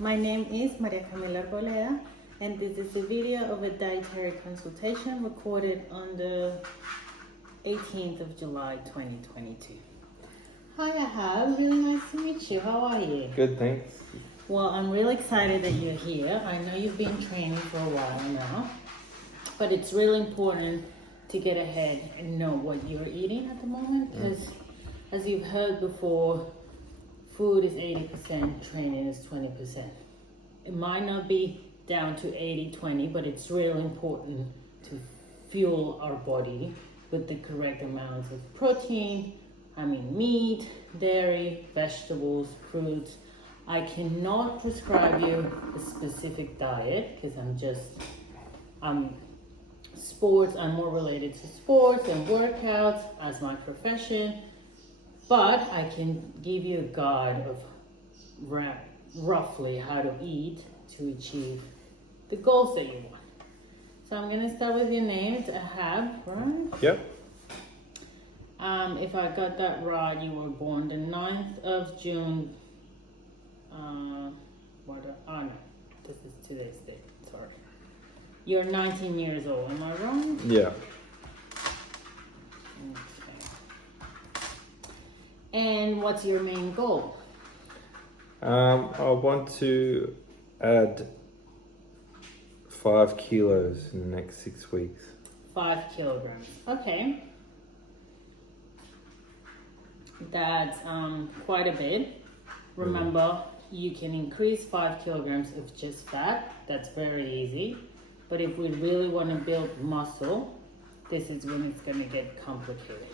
My name is Maria Camila Arboleda, and this is a video of a dietary consultation recorded on the 18th of July 2022. Hi Ahab, really nice to meet you. How are you? Good, thanks. Well, I'm really excited that you're here. I know you've been training for a while now, but it's really important to get ahead and know what you're eating at the moment, because as you've heard before, food is 80%, training is 20%. It might not be down to 80-20, but it's really important to fuel our body with the correct amounts of protein, meat, dairy, vegetables, fruits. I cannot prescribe you a specific diet because I'm more related to sports and workouts as my profession, but I can give you a guide of roughly how to eat to achieve the goals that you want. So I'm going to start with your name. It's Ahab, right? Yep. If I got that right, you were born the 9th of June. No, this is today's date. Sorry. You're 19 years old, am I wrong? Yeah. Okay. And what's your main goal? I want to add 5 kilos in the next 6 weeks. 5 kilograms. Okay. That's quite a bit. Remember, you can increase 5 kilograms of just fat. That's very easy. But if we really want to build muscle, this is when it's going to get complicated.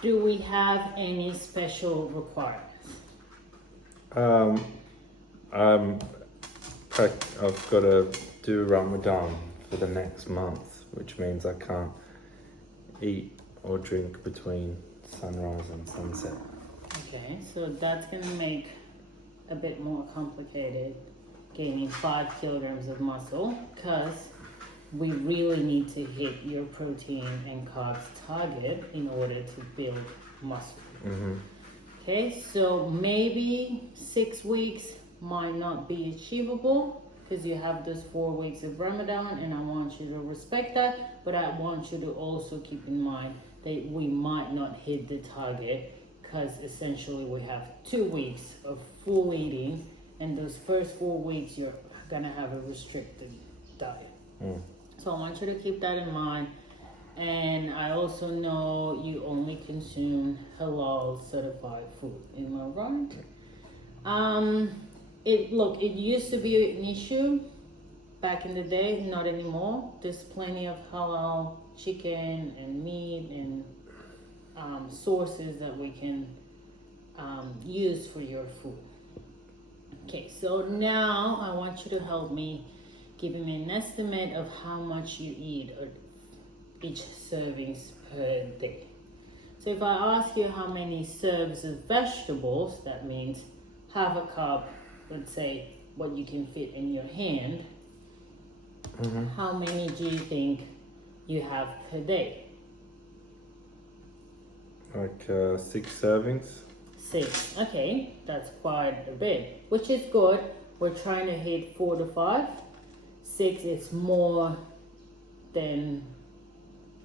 Do we have any special requirements? I've got to do Ramadan for the next month, which means I can't eat or drink between sunrise and sunset. Okay, so that's going to make a bit more complicated gaining 5 kilograms of muscle, because we really need to hit your protein and carbs target in order to build muscle. Okay, so maybe 6 weeks might not be achievable because you have those 4 weeks of Ramadan, and I want you to respect that, but I want you to also keep in mind that we might not hit the target because essentially we have 2 weeks of full eating, and those first 4 weeks you're gonna have a restricted diet. So I want you to keep that in mind. And I also know you only consume halal certified food. Am I right? It used to be an issue back in the day, not anymore. There's plenty of halal chicken and meat and sources that we can use for your food. Okay, so now I want you to help me giving me an estimate of how much you eat or each servings per day. So if I ask you how many serves of vegetables, that means half a cup, let's say what you can fit in your hand, how many do you think you have per day? Like 6 servings. 6. Okay, that's quite a bit, which is good. We're trying to hit 4 to 5. 6 is more than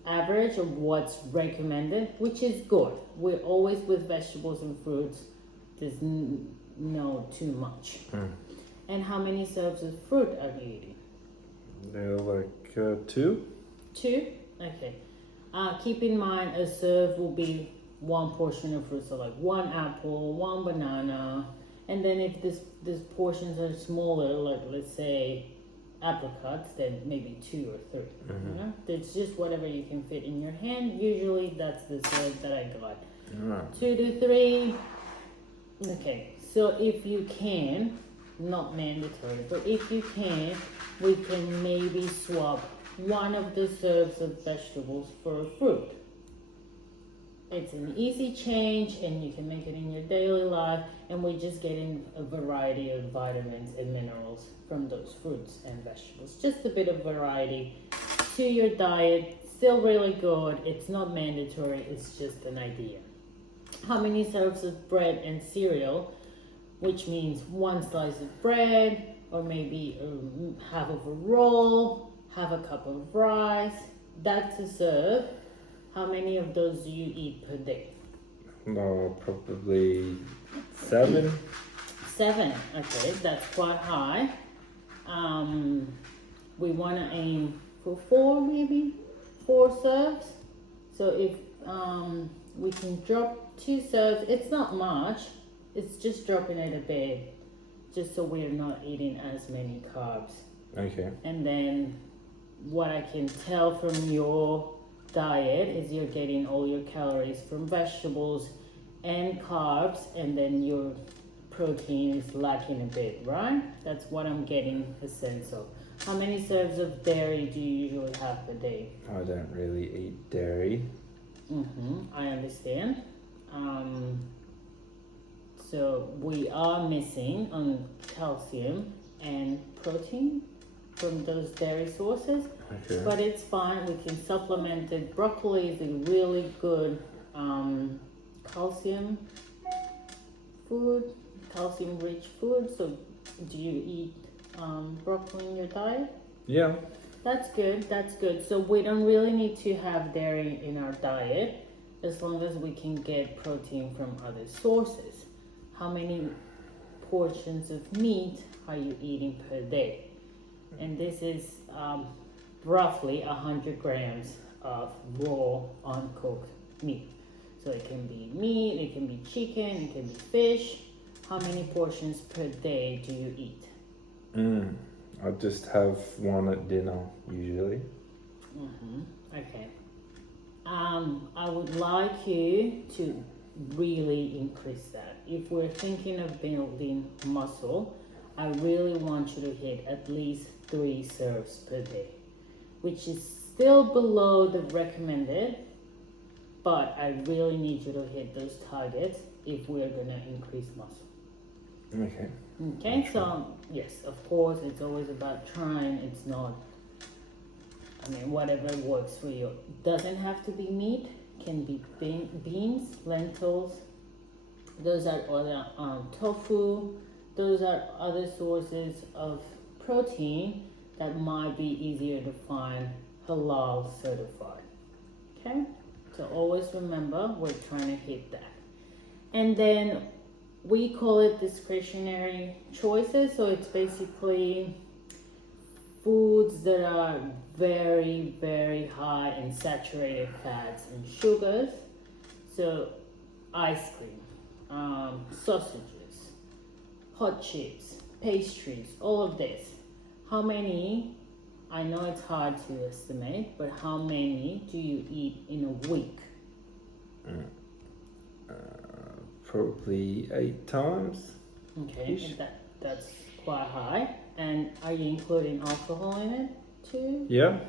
average of what's recommended, which is good. We're always with vegetables and fruits. There's no too much. And how many serves of fruit are you eating? They're like 2. 2? Okay. Keep in mind a serve will be 1 portion of fruit, so like 1 apple, 1 banana, and then if these portions are smaller, like let's say apricots, then maybe 2 or 3. You know, it's just whatever you can fit in your hand. Usually that's the serve that I got. 2 to 3. Okay, so if you can, not mandatory, but if you can, we can maybe swap one of the serves of vegetables for a fruit. It's an easy change, and you can make it in your daily life, and we're just getting a variety of vitamins and minerals from those fruits and vegetables. Just a bit of variety to your diet. Still really good. It's not mandatory. It's just an idea. How many serves of bread and cereal which means one slice of bread, or maybe half of a roll, half a cup of rice. That's a serve. How many of those do you eat per day? No, probably 7. 7. Okay, that's quite high. We want to aim for 4, maybe 4 serves. So if we can drop 2 serves, it's not much. It's just dropping it a bit, just so we're not eating as many carbs. Okay. And then what I can tell from your diet is you're getting all your calories from vegetables and carbs, and then your protein is lacking a bit, right? That's what I'm getting a sense of. How many serves of dairy do you usually have per day? I don't really eat dairy. I understand. So we are missing on calcium and protein from those dairy sources, Okay. but it's fine. We can supplement it. Broccoli is a really good calcium food, calcium-rich food. So, do you eat broccoli in your diet? Yeah. That's good. That's good. So we don't really need to have dairy in our diet as long as we can get protein from other sources. How many portions of meat are you eating per day? And this is roughly 100 grams of raw uncooked meat. So it can be meat, it can be chicken, it can be fish. How many portions per day do you eat? I just have one at dinner usually. Okay. I would like you to really increase that. If we're thinking of building muscle, I really want you to hit at least 3 serves per day, which is still below the recommended, but I really need you to hit those targets if we're gonna increase muscle. Okay. Okay, so yes, of course, it's always about trying. It's not, whatever works for you. Doesn't have to be meat, can be beans, lentils. Those are other tofu. Those are other sources of protein that might be easier to find halal certified. Okay, so always remember we're trying to hit that. And then we call it discretionary choices. So it's basically foods that are very, very high in saturated fats and sugars. So ice cream, sausages, hot chips, pastries, all of this. How many, I know it's hard to estimate, but how many do you eat in a week? Probably 8 times. Okay, that's quite high. And are you including alcohol in it too? Yeah.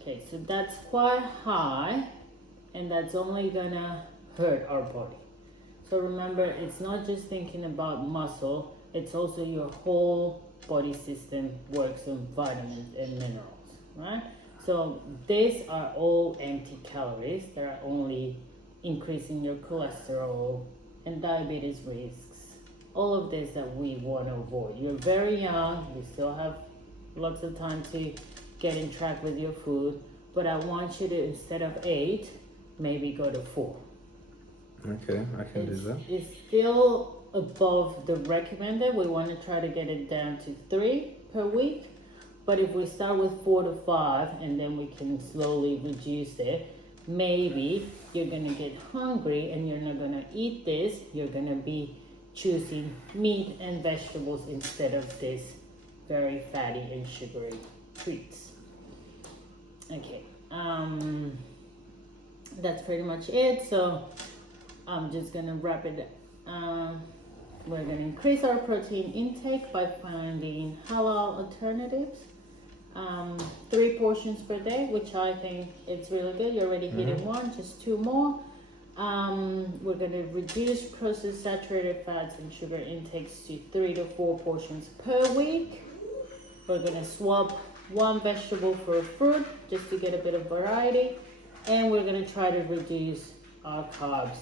Okay, so that's quite high, and that's only gonna hurt our body. So remember, it's not just thinking about muscle, it's also your whole body system works on vitamins and minerals, right? So these are all empty calories that are only increasing your cholesterol and diabetes risks. All of this that we want to avoid. You're very young, you still have lots of time to get in track with your food, but I want you to, instead of 8, maybe go to 4. Okay, I can do that. It's still above the recommended. We want to try to get it down to 3 per week. But if we start with 4 to 5 and then we can slowly reduce it, maybe you're going to get hungry and you're not going to eat this. You're going to be choosing meat and vegetables instead of this very fatty and sugary treats. Okay, that's pretty much it. So I'm just gonna wrap it. We're gonna increase our protein intake by finding halal alternatives. 3 portions per day, which I think it's really good. You're already hitting 1, just 2 more. We're gonna reduce processed saturated fats and sugar intakes to 3 to 4 portions per week. We're gonna swap 1 vegetable for a fruit just to get a bit of variety, and we're gonna try to reduce our carbs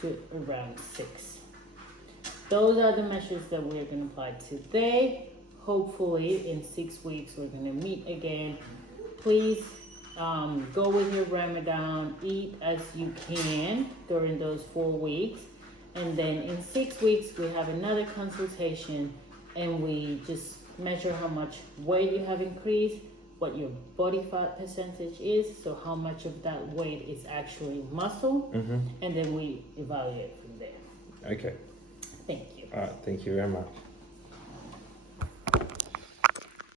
to around 6. those are the measures that we're going to apply today. Hopefully in 6 weeks we're going to meet again. Please go with your Ramadan, eat as you can during those 4 weeks, and then in 6 weeks we have another consultation and we just measure how much weight you have increased, what your body fat percentage is, so how much of that weight is actually muscle, and then we evaluate from there. Okay. Thank you. All right, thank you very much.